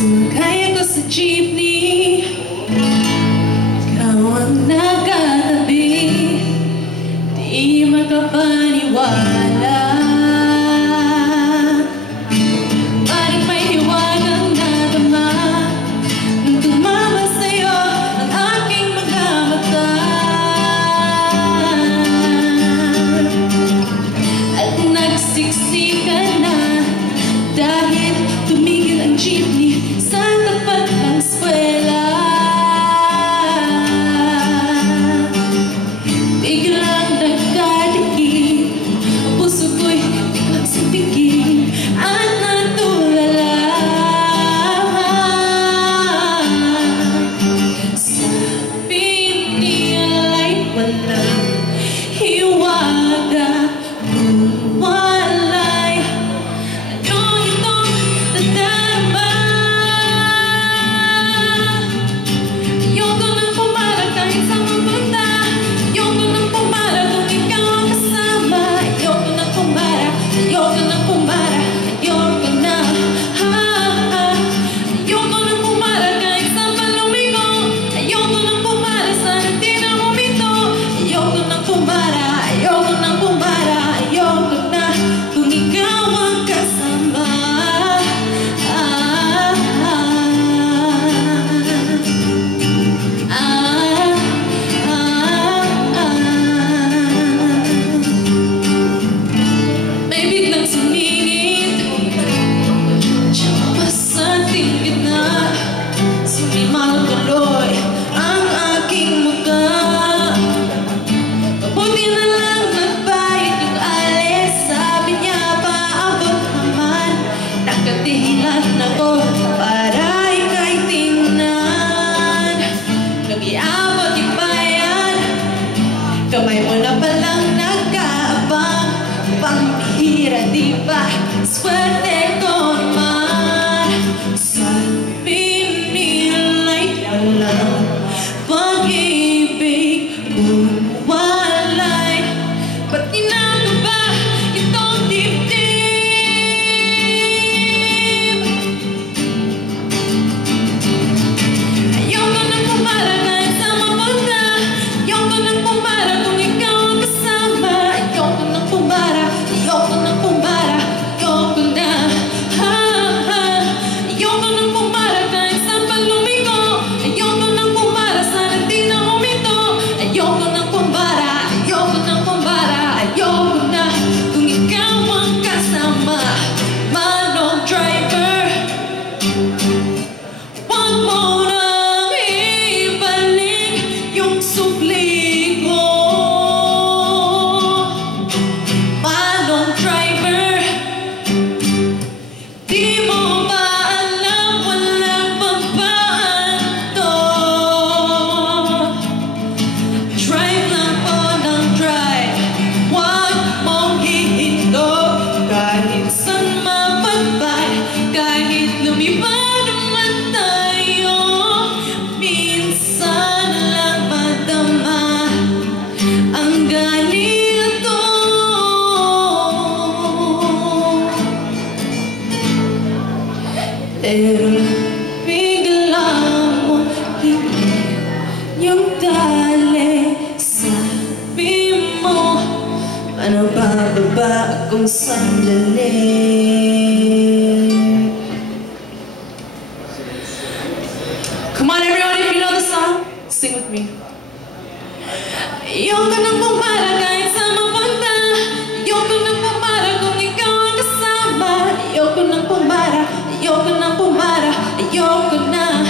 Sumakay ako sa jeepney, ikaw ang nagkatabi, di makapaniwala. Parang may hiwagang nadama nung tumama sa'yo ang aking mga mata. At nagsiksikan na dahil tumigil ang jeepney sa tapat ng eskwela. Biglang nagkadikit ang puso ko'y biglang sintigin at natulala. Sabi nila'y walang hiwaga, walay anong itong nadarama. Ayoko nang pumara kahit saan mapunta, ayoko nang pumara kung ikaw ang kasama. Ayoko nang pumara, ayoko nang pumara, ayoko na. Ayoko nang pumara kahit saan pa lumiko, ayoko nang pumara sana di na humito. Ayoko nang pumara, ayoko nang pumara, ayoko na kung ikaw ang kasama. May biglang sumingit diyan pa sa ating gitna, sumimangot tuloy ang aking mukha. Mabuti na lang nagbayad yung alis, sabi niya paabot naman. Nakatihilan ako para ika'y tingnan. Nung iabot yung bayan, kamay mo na palang nag-aabang. Pambihira di ba, swerte ko naman. Sabi nila'y walang pag-ibig, walay. Ba't ginagawa ba itong dibdib? Ayoko nang pumara kahit saan mapunta, ayoko nang pumara kung ikaw ang kasama. Ayoko nang pumara, ayoko nang pumara, ayoko na. Ayoko nang pumara kahit saan pa lumiko, ayoko nang pumara sana di na humito. Ayoko nang pumara, ayoko nang pumara, ayoko na kung ikaw ang kasama. Manong driver, huwag mo nang ibalik yung sukli ko. Manong driver, di mo ba alam walang pagbaan to? Drive lang po ng drive, huwag mong hihinto. Kahit saan mapagpay, kahit lumipad naman tayo, minsan lang madama ang ganito. Pero bigla mo higit yung tali, sabi mo ano bababa kung sandali. Come on everyone, if you know the song, sing with me. Ayoko nang pumara kahit saan mapunta, ayoko nang pumara kung ikaw ang kasama. Ayoko nang pumara, ayoko nang pumara, ayoko na.